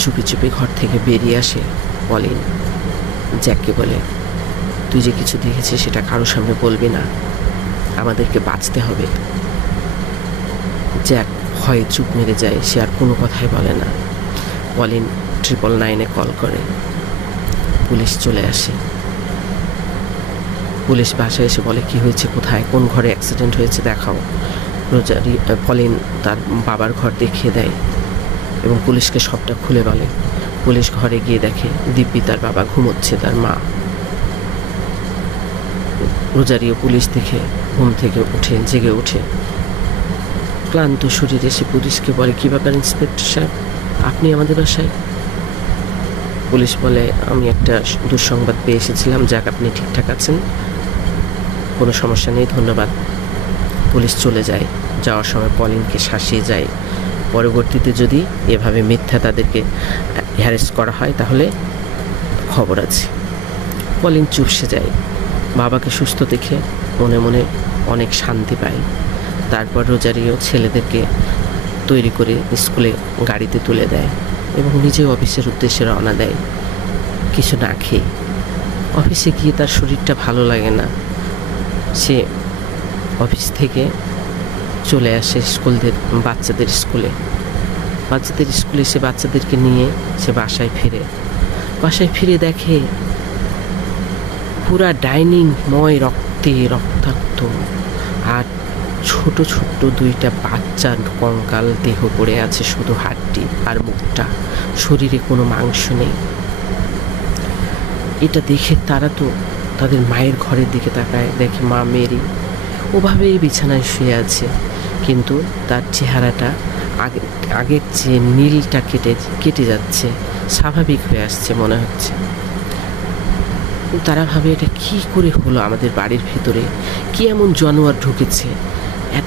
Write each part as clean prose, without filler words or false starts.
চুপি চুপি ঘর থেকে বেরিয়ে আসে পলিন। জ্যাককে বলে, তুই যে কিছু দেখেছিস সেটা কারোর সামনে বলবি না, আমাদেরকে বাঁচতে হবে। জ্যাক ভয়ে চুপ মেরে যায়, সে আর কোনো কথাই বলে না। পলিন 999-এ কল করে, পুলিশ চলে আসে। পুলিশ বাসায় এসে বলে, কি হয়েছে, কোথায়, কোন ঘরে অ্যাক্সিডেন্ট হয়েছে দেখাও। পলিন তার বাবার ঘর দেখিয়ে দেয় এবং পুলিশকে সবটা খুলে বলে। পুলিশ ঘরে গিয়ে দেখে দিব্যি তার বাবা ঘুমোচ্ছে, তার মা। রোজারিও পুলিশ দেখে ঘুম থেকে জেগে ওঠে। ক্লান্ত শরীরে সে পুলিশকে বলে, কী ব্যাপার ইন্সপেক্টর সাহেব, আপনি আমাদের বাসায়? পুলিশ বলে, আমি একটা দুঃসংবাদ পেয়ে এসেছিলাম, যাক আপনি ঠিকঠাক আছেন, কোনো সমস্যা নেই, ধন্যবাদ। পুলিশ চলে যায়। যাওয়ার সময় পলিনকে শাসিয়ে যায়, পরবর্তীতে যদি এভাবে মিথ্যা তাদেরকে হ্যারেস্ট করা হয় তাহলে খবর আছে। পলিন চুপসে যায়। বাবাকে সুস্থ দেখে মনে মনে অনেক শান্তি পায়। তারপর রোজারিও ছেলেদেরকে তৈরি করে স্কুলে গাড়িতে তুলে দেয় এবং নিজে অফিসের উদ্দেশ্যে রওনা দেয় কিছু না খেয়ে। অফিসে গিয়ে তার শরীরটা ভালো লাগে না। সে অফিস থেকে চলে আসে বাচ্চাদের স্কুলে সে বাচ্চাদেরকে নিয়ে সে বাসায় ফিরে দেখে পুরা ডাইনিংময় রক্তাক্ত আর ছোট ছোট 2টা বাচ্চার কঙ্কাল দেহ পড়ে আছে, শুধু হাড্ডি আর মুখটা, শরীরে কোনো মাংস নেই। এটা দেখে তারা তো তাদের মায়ের ঘরের দিকে তাকায়, দেখে মা মেরি ওভাবেই বিছানায় শুয়ে আছে, কিন্তু তার চেহারাটা আগের যে নীলটা কেটে যাচ্ছে, স্বাভাবিক হয়ে আসছে মনে হচ্ছে। তারা ভাবে, এটা কি করে হলো, আমাদের বাড়ির ভিতরে কি এমন জানোয়ার ঢুকেছে,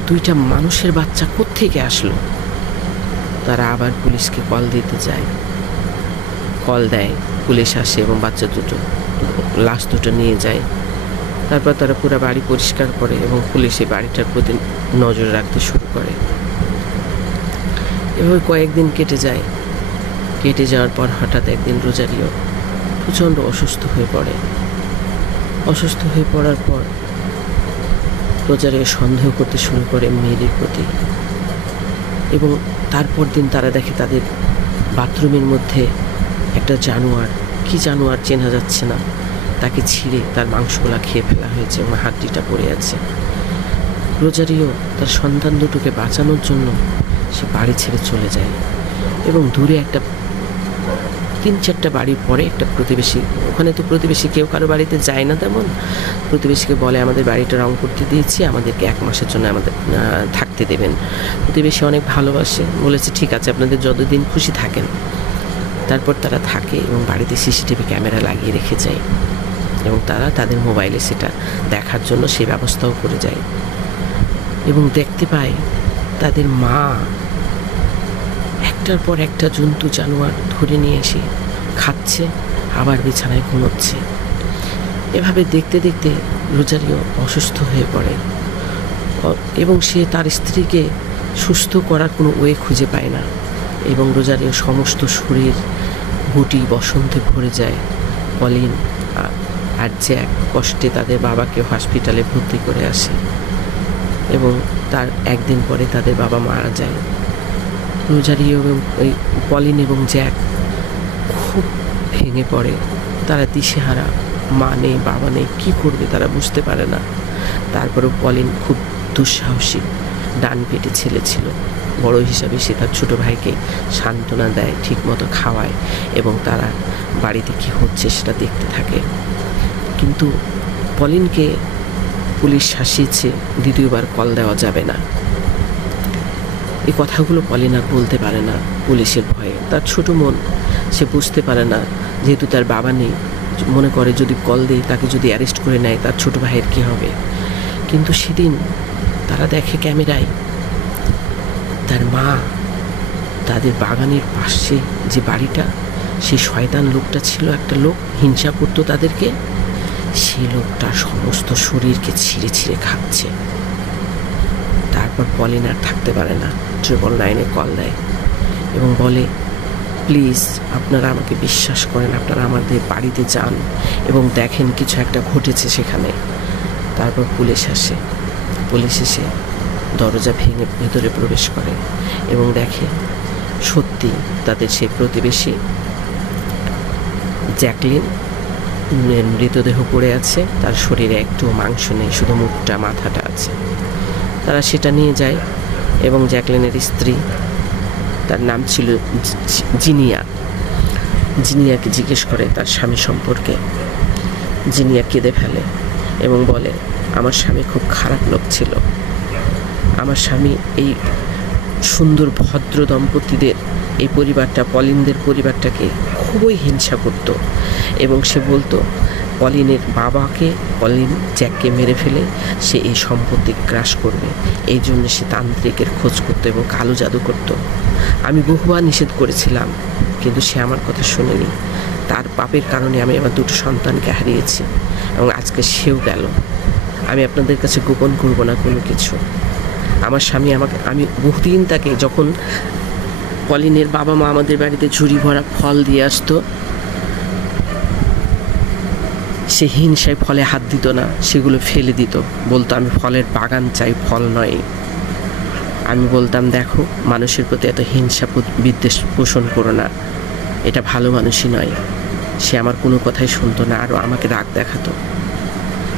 2টা মানুষের বাচ্চা কোত্থেকে আসলো। তারা আবার পুলিশকে কল দেয়, পুলিশ আসে এবং লাশ দুটো নিয়ে যায়। তারপর তারা পুরো বাড়ি পরিষ্কার করে এবং পুলিশ এই বাড়িটার প্রতি নজর রাখতে শুরু করে। এভাবে কয়েকদিন কেটে যাওয়ার পর হঠাৎ একদিন রোজারিও প্রচণ্ড অসুস্থ হয়ে পড়ার পর রোজারিও সন্দেহ করতে শুরু করে মেরির প্রতি। এবং তারপর দিন তারা দেখে তাদের বাথরুমের মধ্যে একটা কি জানোয়ার চেনা যাচ্ছে না, তাকে ছিঁড়ে তার মাংসগুলা খেয়ে ফেলা হয়েছে এবং হাড্ডিটা পড়ে আছে। রোজারিও তার সন্তান দুটোকে বাঁচানোর জন্য সে বাড়ি ছেড়ে চলে যায় এবং দূরে একটা 3-4টা বাড়ির পরে একটা প্রতিবেশী, ওখানে তো প্রতিবেশী কেউ কারো বাড়িতে যায় না তেমন, প্রতিবেশীকে বলে, আমাদের বাড়িটা রং করতে দিয়েছি, আমাদেরকে 1 মাসের জন্য আমাদের থাকতে দেবেন। প্রতিবেশী অনেক ভালোবাসে, বলেছে ঠিক আছে, আপনাদের যতদিন খুশি থাকেন। তারপর তারা থাকে এবং বাড়িতে সিসিটিভি ক্যামেরা লাগিয়ে রেখে যায় এবং তারা তাদের মোবাইলে সেটা দেখার জন্য সেই ব্যবস্থাও করে যায় এবং দেখতে পায় তাদের মা একটার পর একটা জন্তু জানোয়ার ধরে নিয়ে এসে খাচ্ছে, আবার বিছানায় ঘুমোচ্ছে। এভাবে দেখতে দেখতে রোজারিও অসুস্থ হয়ে পড়ে এবং সে তার স্ত্রীকে সুস্থ করার কোনো ওয়ে খুঁজে পায় না এবং রোজারিও সমস্ত শরীর গুটি বসন্তে ভরে যায়। পলিন আর জ্যাক কষ্টে তাদের বাবাকে হসপিটালে ভর্তি করে আসে এবং তার একদিন পরে তাদের বাবা মারা যায়। রোজারিও এবং পলিন এবং জ্যাক খুব ভেঙে পড়ে, তারা দিশেহারা, মা নেই বাবা নেই, কী করবে তারা বুঝতে পারে না। তারপরেও পলিন খুব দুঃসাহসী, ডান পেটে ছেলে ছিল, বড় হিসাবে সে তার ছোটো ভাইকে সান্ত্বনা দেয়, ঠিকমতো খাওয়ায় এবং তারা বাড়িতে কী হচ্ছে সেটা দেখতে থাকে। কিন্তু পলিনকে পুলিশ শাসিয়েছে, দ্বিতীয়বার কল দেওয়া যাবে না। এই কথাগুলো পলিন আর বলতে পারে না পুলিশের ভয়ে, তার ছোট মন, সে বুঝতে পারে না, যেহেতু তার বাবা নেই, মনে করে যদি কল দেয় তাকে যদি অ্যারেস্ট করে নেয় তার ছোট ভাইয়ের কী হবে। কিন্তু সেদিন তারা দেখে ক্যামেরায় তার মা তাদের বাগানের পাশে যে বাড়িটা, সেই শয়তান লোকটা ছিল, একটা লোক হিংসা করতো তাদেরকে, সেই লোকটা সমস্ত শরীরকে ছিঁড়ে ছিঁড়ে খাচ্ছে। তারপর পলিন আর থাকতে পারে না, 999-এ কল দেয় এবং বলে প্লিজ আপনারা আমাকে বিশ্বাস করেন, আপনারা আমাদের বাড়িতে যান এবং দেখেন কিছু একটা ঘটেছে সেখানে। তারপর পুলিশ আসে। পুলিশ এসে দরজা ভেঙে ভেতরে প্রবেশ করে এবং দেখে সত্যি তাদের সেই প্রতিবেশী জ্যাকলিন মৃতদেহ পড়ে আছে, তার শরীরে একটু মাংস নেই, শুধু মুখটা মাথাটা আছে। তারা সেটা নিয়ে যায় এবং জ্যাকলিনের স্ত্রী, তার নাম ছিল জিনিয়াকে জিজ্ঞেস করে তার স্বামী সম্পর্কে। জিনিয়া কেঁদে ফেলে এবং বলে, আমার স্বামী খুব খারাপ লোক ছিল। আমার স্বামী এই সুন্দর ভদ্র দম্পতিদের, এই পরিবারটা, পলিনদের পরিবারটাকে খুবই হিংসা করত এবং সে বলতো পলিনের বাবাকে, পলিন জ্যাককে মেরে ফেলে সে এই সম্পত্তি গ্রাস করবে। এই জন্য সে তান্ত্রিকের খোঁজ করতো এবং কালো জাদু করত। আমি বহুবার নিষেধ করেছিলাম, কিন্তু সে আমার কথা শোনেনি। তার পাপের কারণে আমি আমার দুটো সন্তানকে হারিয়েছি এবং আজকে সেও গেল। আমি আপনাদের কাছে গোপন করব না কোনো কিছু। আমার স্বামী আমি বহুদিন তাকে, যখন পলিনের বাবা মা আমাদের বাড়িতে ঝুড়ি ভরা ফল দিয়ে আসতো, সে হিংসায় ফলে হাত দিত না, সেগুলো ফেলে দিত, বলতো আমি ফলের বাগান চাই, ফল নয়। আমি বলতাম, দেখো, মানুষের প্রতি এত হিংসা বিদ্বেষ পোষণ করো না, এটা ভালো মানুষই নয়। সে আমার কোনো কথাই শুনতো না, আরও আমাকে রাগ দেখাতো।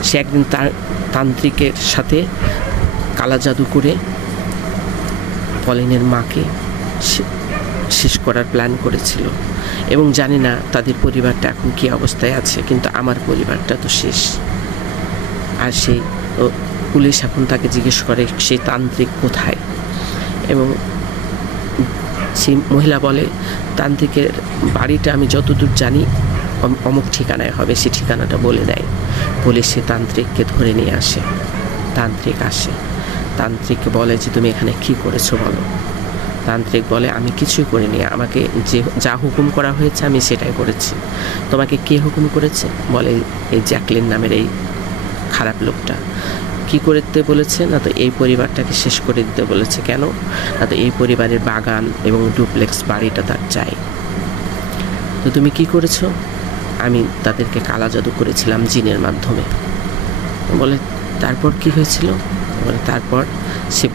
সে একদিন তার তান্ত্রিকের সাথে কালা জাদু করে পলিনের মাকে শেষ করার প্ল্যান করেছিল এবং জানি না তাদের পরিবারটা এখন কী অবস্থায় আছে, কিন্তু আমার পরিবারটা তো শেষ। আর সেই পুলিশ এখন তাকে জিজ্ঞেস করে সেই তান্ত্রিক কোথায়, এবং সেই মহিলা বলে তান্ত্রিকের বাড়িটা আমি যতদূর জানি অমুক ঠিকানায় হবে, সে ঠিকানাটা বলে দেয়। পুলিশ সে তান্ত্রিককে ধরে নিয়ে আসে। তান্ত্রিক আসে, তান্ত্রিককে বলে যে তুমি এখানে কী করেছো বলো। তান্ত্রিক বলে আমি কিছুই করিনি, আমাকে যা হুকুম করা হয়েছে আমি সেটাই করেছি। তোমাকে কে হুকুম করেছে? বলে এই জ্যাকলিন নামের এই খারাপ লোকটা। কি করতে বলেছে? না তো এই পরিবারটাকে শেষ করে দিতে বলেছে। কেন? না তো এই পরিবারের বাগান এবং ডুপ্লেক্স বাড়িটা তার চাই। তো তুমি কি করেছো? আমি তাদেরকে কালা জাদু করেছিলাম জিনের মাধ্যমে। বলে তারপর কি হয়েছিল? বলে তারপর সে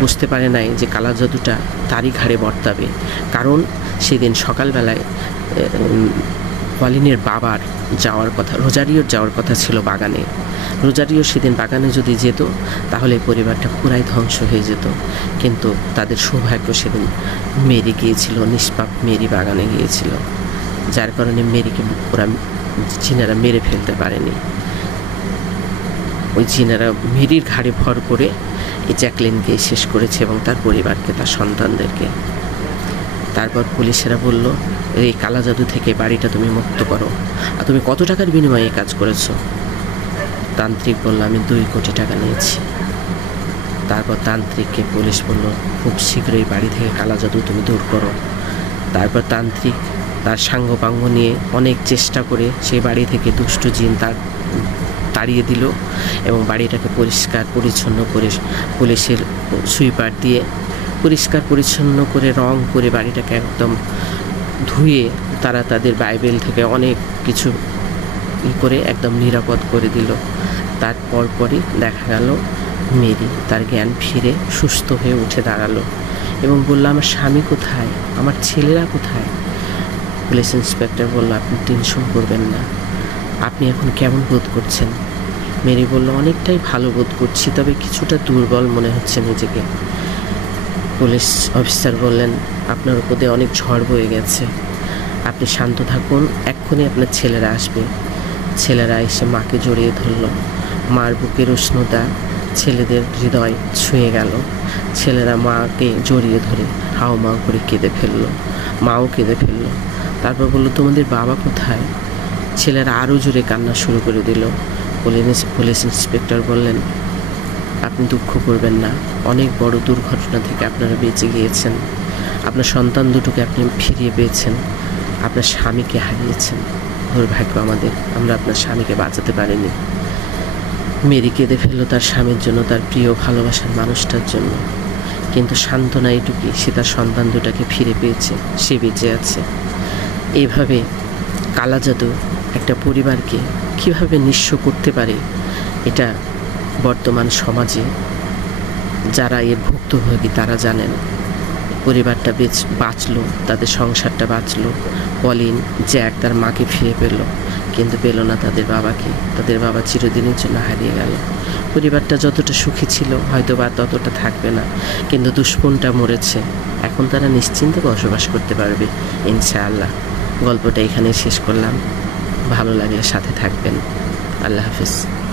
বুঝতে পারে নাই যে কালা জাদুটা তারই ঘাড়ে বর্তাবে, কারণ সেদিন সকালবেলায় পলিনের বাবার যাওয়ার কথা, রোজারিওর যাওয়ার কথা ছিল বাগানে। রোজারিও সেদিন বাগানে যদি যেত তাহলে পরিবারটা পুরাই ধ্বংস হয়ে যেত, কিন্তু তাদের সৌভাগ্য সেদিন মেরি গিয়েছিল, নিষ্পাপ মেরি বাগানে গিয়েছিল, যার কারণে মেরিকে ওরা জিনেরা মেরে ফেলতে পারেনি। ওই জিনেরা মেরির ঘাড়ে ভর করে এই জ্যাকলিনকে শেষ করেছে এবং তার পরিবারকে, তার সন্তানদেরকে। তারপর পুলিশেরা বলল, এই কালা জাদু থেকে বাড়িটা তুমি মুক্ত করো। আর তুমি কত টাকার বিনিময়ে কাজ করেছো? তান্ত্রিক বলল, আমি 2 কোটি টাকা নিয়েছি। তারপর তান্ত্রিককে পুলিশ বলল, খুব শীঘ্রই বাড়ি থেকে কালা জাদু তুমি দূর করো। তারপর তান্ত্রিক তার সাঙ্গপাঙ্গ নিয়ে অনেক চেষ্টা করে সেই বাড়ি থেকে দুষ্ট জিন তাড়িয়ে দিল এবং বাড়িটাকে পরিষ্কার পরিচ্ছন্ন করে পুলিশের সুইপার দিয়ে পরিষ্কার পরিচ্ছন্ন করে রং করে বাড়িটাকে একদম ধুয়ে তারা তাদের বাইবেল থেকে অনেক কিছু করে একদম নিরাপদ করে দিল। তারপর পরই দেখা গেল মেরি তার জ্ঞান ফিরে সুস্থ হয়ে উঠে দাঁড়ালো এবং বলল, আমার স্বামী কোথায়, আমার ছেলেরা কোথায়? পুলিশ ইন্সপেক্টর বলল, আপনি টেনশন করবেন না, আপনি এখন কেমন বোধ করছেন? মেরি বলল, অনেকটাই ভালো বোধ করছি, তবে কিছুটা দুর্বল মনে হচ্ছে নিজেকে। পুলিশ অফিসার বললেন, আপনার উপর দিয়ে অনেক ঝড় বয়ে গেছে, আপনি শান্ত থাকুন, এক্ষুনি আপনার ছেলেরা আসবে। ছেলেরা এসে মাকে জড়িয়ে ধরল। মার বুকের উষ্ণতা ছেলেদের হৃদয় ছুঁয়ে গেল। ছেলেরা মাকে জড়িয়ে ধরে হাউমাউ করে কেঁদে ফেললো, মাও কেঁদে ফেললো। তারপর বলল, তোমাদের বাবা কোথায়? ছেলেরা আরও জোরে কান্না শুরু করে দিল। পুলিশ ইন্সপেক্টর বললেন, আপনি দুঃখ করবেন না, অনেক বড় দুর্ঘটনা থেকে আপনারা বেঁচে গিয়েছেন। আপনার সন্তান দুটোকে আপনি ফিরিয়ে পেয়েছেন, আপনার স্বামীকে হারিয়েছেন। দুর্ভাগ্য আমাদের, আমরা আপনার স্বামীকে বাঁচাতে পারিনি। মেরি কেঁদে ফেলল তার স্বামীর জন্য, তার প্রিয় ভালোবাসার মানুষটার জন্য। কিন্তু সান্ত্বনা এটুকুই, সে তার সন্তান দুটাকে ফিরে পেয়েছে, সে বেঁচে আছে। এইভাবে কালা জাদু একটা পরিবারকে কিভাবে নিঃস্ব করতে পারে, এটা বর্তমান সমাজে যারা এর ভুক্তভোগী তারা জানেন। পরিবারটা বাঁচলো, তাদের সংসারটা বাঁচলো। পলিন, জ্যাক তার মাকে ফিরে পেল, কিন্তু পেল না তাদের বাবাকে। তাদের বাবা চিরদিনের জন্য হারিয়ে গেল। পরিবারটা যতটা সুখী ছিল হয়তো বা ততটা থাকবে না, কিন্তু দুশ্মনটা মরেছে। এখন তারা নিশ্চিন্তে বসবাস করতে পারবে ইনশাআল্লাহ। গল্পটা এখানেই শেষ করলাম। ভালো লাগলে সাথে থাকবেন। আল্লাহ হাফিজ।